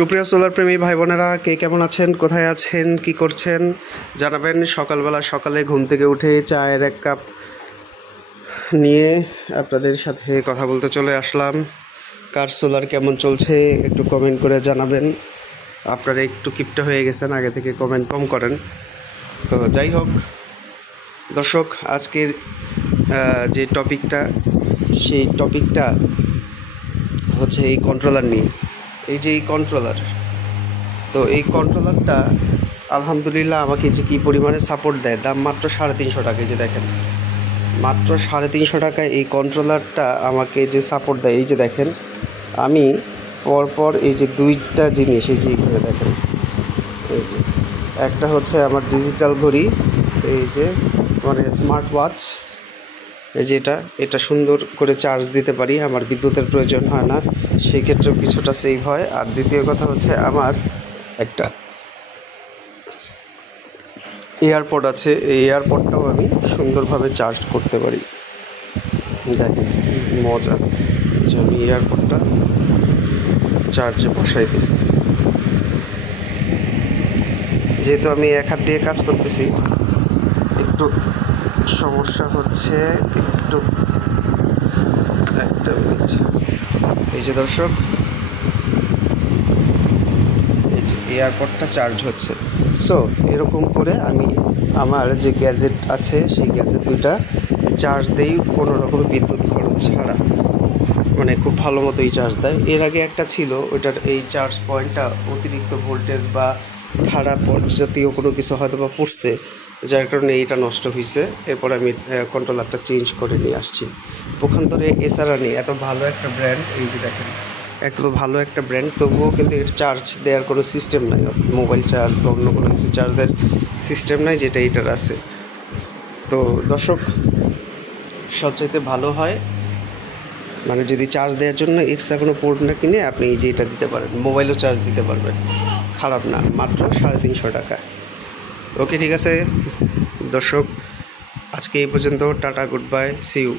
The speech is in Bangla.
সুপ্রিয় সোলার প্রেমী ভাই বোনেরা, কে কেমন আছেন, কোথায় আছেন, কি করছেন জানাবেন। সকালে ঘুম থেকে উঠে চায়ের এক কাপ নিয়ে আপনাদের সাথে কথা বলতে চলে আসলাম। কার সোলার কেমন চলছে একটু কমেন্ট করে জানাবেন। আপনারা একটু কিপটা হয়ে গেছেন, আগে থেকে কমেন্ট কম করেন। তো যাই হোক দর্শক, আজকের যে টপিকটা, সেই টপিকটা হচ্ছে এই কন্ট্রোলার নিয়ে। এই যে এই কন্ট্রোলার, তো এই কন্ট্রোলারটা আলহামদুলিল্লাহ আমাকে যে কী পরিমাণে সাপোর্ট দেয়। দাম মাত্র 350 টাকা। এই যে দেখেন, মাত্র 350 টাকায় এই কন্ট্রোলারটা আমাকে যে সাপোর্ট দেয়। এই যে দেখেন, আমি পরপর এই যে দুইটা জিনিস, এই যে এখানে দেখেন, এই যে একটা হচ্ছে আমার ডিজিটাল ঘড়ি, এই যে মানে স্মার্ট ওয়াচ, এই যে এটা সুন্দর করে চার্জ দিতে পারি, আমার বিদ্যুতের প্রয়োজন হয় না, সেই ক্ষেত্রেও কিছুটা সেভ হয়। আর দ্বিতীয় কথা হচ্ছে আমার একটা এয়ারপড আছে, এই এয়ারপডটাও আমি সুন্দরভাবে চার্জ করতে পারি। দেখেন মজা, যে আমি এয়ারপডটা চার্জে বসাইতেছি। যেহেতু আমি এক হাত দিয়ে কাজ করতেছি, একটু সমস্যা হচ্ছে, একটু একটা মিনিট। এই যে দর্শক, এই যে এয়ারপডটা চার্জ হচ্ছে। সো এরকম করে আমি আমার যে গ্যাজেট আছে, সেই গ্যাজেট দুইটা চার্জ দেই কোনো রকম বিদ্যুৎ খরচ ছাড়া, মানে খুব ভালো মতোই চার্জ দেয়। এর আগে একটা ছিল, ওইটার এই চার্জ পয়েন্টটা অতিরিক্ত ভোল্টেজ বা খারাপ জাতীয় কোনো কিছু হয়তো বা পড়ছে, যার কারণে এইটা নষ্ট হয়েছে। এরপর আমি কন্ট্রোলারটা চেঞ্জ করে নিয়ে আসছি পক্ষান্তরে। এছাড়া নেই, এত ভালো একটা ব্র্যান্ড, এই যে দেখেন, এত ভালো একটা ব্র্যান্ড, তবুও কিন্তু এর চার্জ দেওয়ার কোনো সিস্টেম নাই। মোবাইল চার্জ বা অন্য কোনো কিছু চার্জের সিস্টেম নাই, যেটা এইটার আছে। তো দর্শক, সবচাইতে ভালো হয় মানে যদি চার্জ দেওয়ার জন্য এক্সট্রা কোনো পোর্ট না কিনে আপনি এই যে এটা দিতে পারেন, মোবাইলও চার্জ দিতে পারবেন। খারাপ না, মাত্র 350 টাকা। ওকে, ঠিক আছে দর্শক, আজকে এই পর্যন্ত। Tata, good bye, see you.